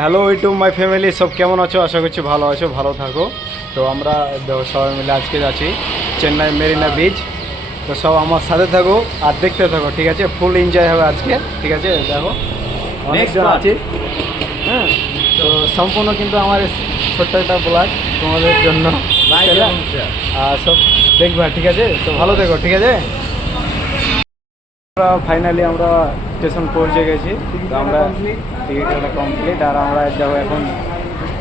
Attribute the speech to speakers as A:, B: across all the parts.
A: Hello YouTube my family সব কেমন আছো? আশা করছি ভালো আছো ভালো থাকো। তো আমরা দেখো সবাই মিলে আজকে যাচ্ছি চেন্নাই মেরিনা বিচ তো সব আমার সাথে থাকো আর দেখতে থাকো ঠিক আছে? ফুল এনজয় হবে আজকে ঠিক আছে? দেখো অনেকজন. আছি। হ্যাঁ তো সম্পূর্ণ কিন্তু আমার ছোট্ট একটা ব্লগ তোমাদের জন্য। আর সব দেখবা ঠিক আছে? তো ভালো দেখো ঠিক আছে? আমরা ফাইনালি আমরা স্টেশন পৌঁছে গেছি। তো আমরা টিকিট কাটা কমপ্লিট আর আমরা যাব এখন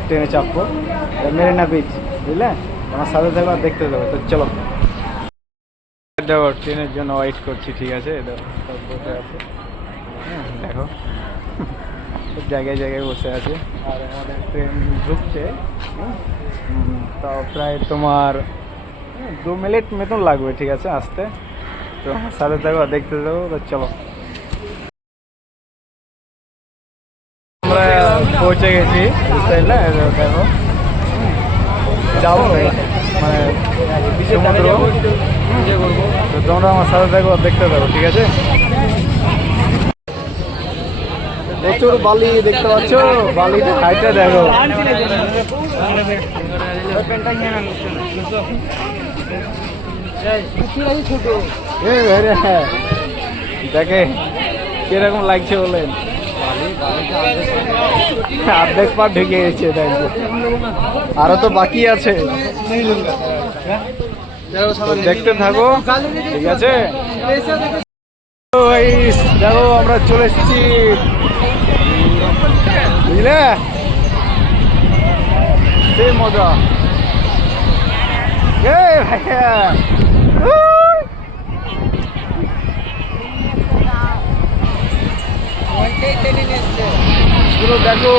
A: ট্রেনে চাপবো। মেরিনা বিচ বুঝলে? আমার সাথে থাকবে আর দেখতে দেবো তো চলো। দেখো ট্রেনের জন্য ওয়েট করছি ঠিক আছে? বসে আছে। হ্যাঁ, দেখো। জায়গায় জায়গায় বসে আছে। আর আমাদের ট্রেন ঢুকছে। হুম, প্রায় তোমার দু মিনিট মতন লাগবে ঠিক আছে? আসতে। তো সাথে থাকো দেখতে দেবো তো চলো। আমরা পৌঁছে গেছি বুঝতে দেখো, যাব মানে সমুদ্র। তো তোমরা আমার সাথে থাকো দেখতে থাকো ঠিক আছে? প্রচুর বালি দেখতে পাচ্ছ বালিতে হাইটে দেখো। দেখে কীরকম লাগছে বলেন? অর্ধেক পা ঢুকে গেছে আরও তো বাকি আছে। দেখতে থাকো, ঠিক আছে? দেখো, আমরা চলে এসেছি। বুঝলে? সে মজা। ভাইয়া! পুরো দেখো।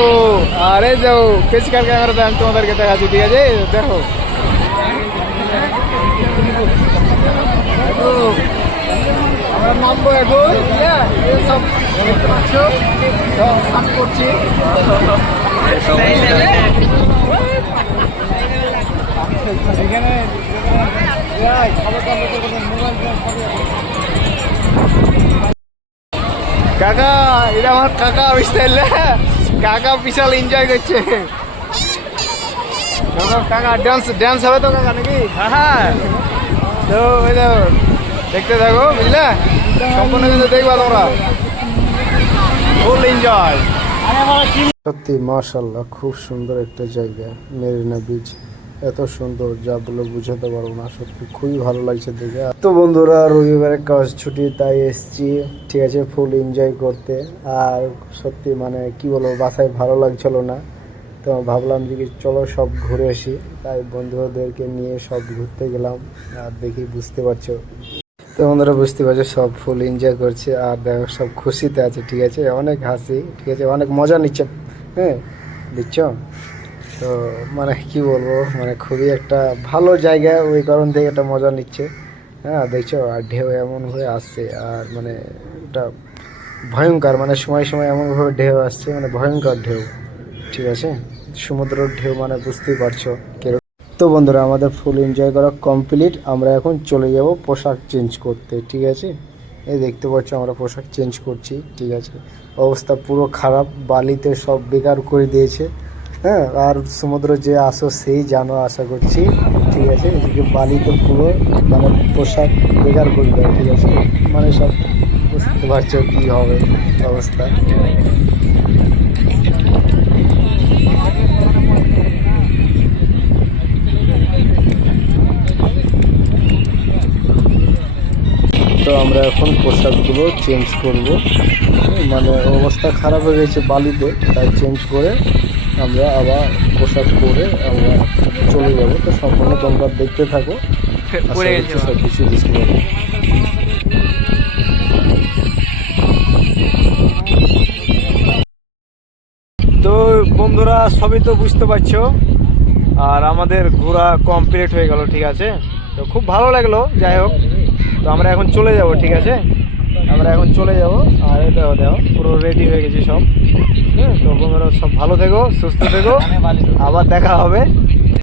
A: আরে যাও পেছকার ক্যামেরাতে আমি তোমাদেরকে দেখাচ্ছি ঠিক আছে? দেখো। আমরা নামবো এখন সব দেখতে পাচ্ছ? সব করছি। এখানে তো। কাকা এটা আমার কাকা বুঝতে কাকা বিশাল এনজয় করছে। কাকা, ডান্স ডান্স হবে তো কাকা নাকি? হ্যাঁ তো ওই দেখো দেখতে থাকো বুঝলে? সম্পূর্ণ কিন্তু দেখবা তোমরা। ফুল এনজয় সত্যি মার্শাল্লাহ খুব সুন্দর একটা জায়গা মেরিনা বিচ এত সুন্দর, যা বলে বুঝাতে পারব না, সত্যি খুবই ভালো লাগছে দেখে। তো বন্ধুরা, রবিবারের কাজ ছুটি, তাই এসছি। ঠিক আছে, ফুল এনজয় করতে। আর সত্যি মানে কি বলব, বাসায় ভালো লাগছিল না। তো ভাবলাম যে চলো সব ঘুরে আসি। তাই বন্ধুদেরকে নিয়ে সব ঘুরতে গেলাম। আর দেখি, বুঝতে পারছ। তো বন্ধুরা, বুঝতে পারছ, সব ফুল এনজয় করছে। আর দেখো, সব খুশিতে আছে, ঠিক আছে? অনেক হাসি, ঠিক আছে? অনেক মজা নিচ্ছে। হ্যাঁ দিচ্ছ? তো মানে কি বলব মানে খুবই একটা ভালো জায়গা ওই কারণ থেকে একটা মজা নিচ্ছে। হ্যাঁ দেখছ? আর ঢেউ এমন হয়ে আসছে, আর মানে এটা ভয়ঙ্কর মানে সময় সময় এমনভাবে ঢেউ আসছে মানে ভয়ঙ্কর ঢেউ, ঠিক আছে? সমুদ্রের ঢেউ মানে বুঝতেই পারছ কীরকম তো বন্ধুরা, আমাদের ফুল এনজয় করা কমপ্লিট আমরা এখন চলে যাব পোশাক চেঞ্জ করতে, ঠিক আছে? এই দেখতে পাচ্ছ আমরা পোশাক চেঞ্জ করছি, ঠিক আছে? অবস্থা পুরো খারাপ, বালিতে সব বেকার করে দিয়েছে। হ্যাঁ আর সমুদ্র যে আসো সেই জানো, আশা করছি। ঠিক আছে, এদিকে বালিতে পুরো মানে পোশাক বেকার করবে, ঠিক আছে? মানে সব বুঝতে পারছ কী হবে অবস্থা। তো আমরা এখন পোশাকগুলো চেঞ্জ করব। মানে অবস্থা খারাপ হয়ে গেছে বালিতে, তাই চেঞ্জ করে আমরা আবার পোশাক পরে আমরা চলে যাব। তো সম্পূর্ণ তোমরা দেখতে থাকো। সব কিছু বুঝতে পারবে। তো বন্ধুরা সবই তো বুঝতে পারছ। আর আমাদের ঘোরা কমপ্লিট হয়ে গেল ঠিক আছে? তো খুব ভালো লাগল যাই হোক। তো আমরা এখন চলে যাব ঠিক আছে? আমরা এখন চলে যাব। আর এটাও দেখো দেখো পুরো রেডি হয়ে গেছি সব। হ্যাঁ তো সব ভালো থেকো সুস্থ থেকো। আবার দেখা হবে।